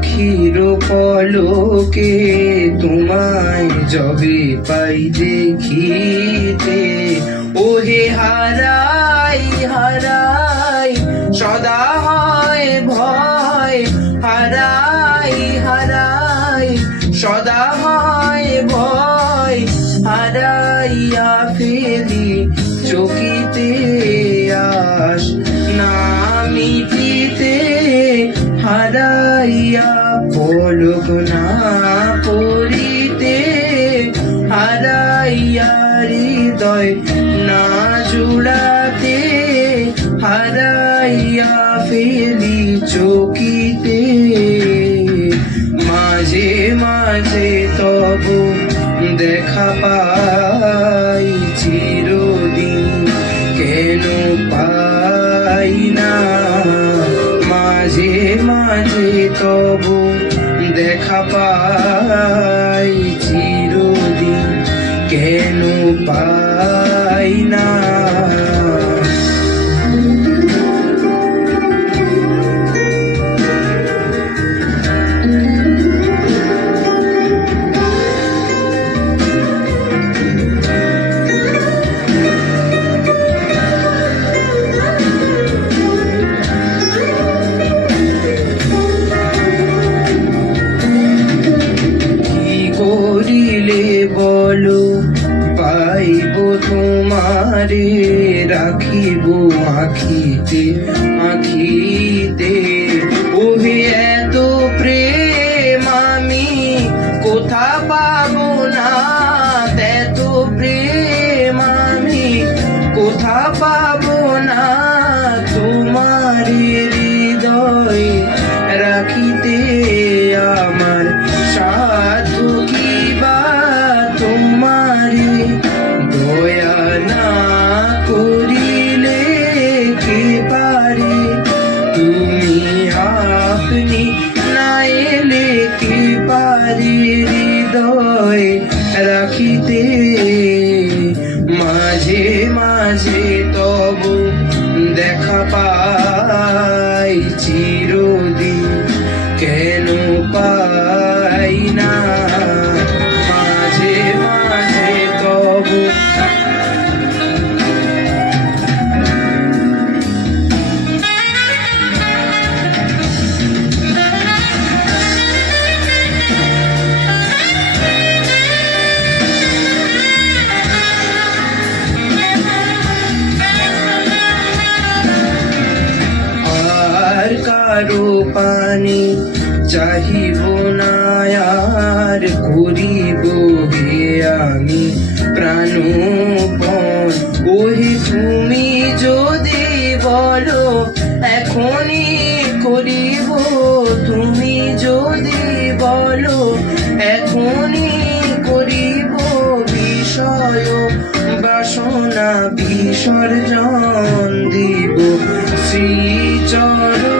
আখির পলকে তোমায় যবে পাই দেখিতে। ওহে হারাই হারাই, সদা হয় ভয়। হারাই হারাই, সদা হয় ভয়। হারাইয়া ফেলি চকিতে পলক না পড়িতে হারাইয়া হৃদয় না জুড়াতে, হারাইয়া ফেলি চকিতে। মাঝে মাঝে তবু দেখা পাই চিরদিন, কেন পাই না? মাঝে মাঝে তবু দেখা পাই চিরদিন কেন পাই না? রাখিব আখিতে দেখা চাহিব না, আর করিব হে আমি প্রাণপণ। ওহে তুমি যদি বলো, এখনই করিব। তুমি যদি বলো, এখনই করিব। বিষয় বাসনা বিসর্জন দিব। শ্রীচরণে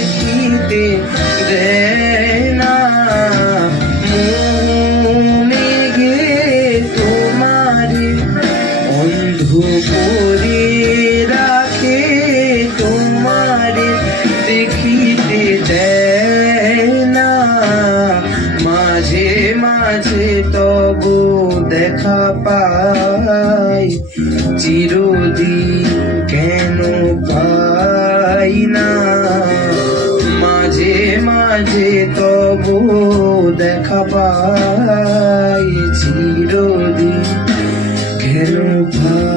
দেখিতে দেয় না। মোহ মেঘে তোমার অন্ধ করে রাখে, তোমারে দেখিতে দেয় না। মাঝে মাঝে তবু দেখা পাই, চিরদিন কেন মাঝে তবু দেখা পাই চিরদিন কেন না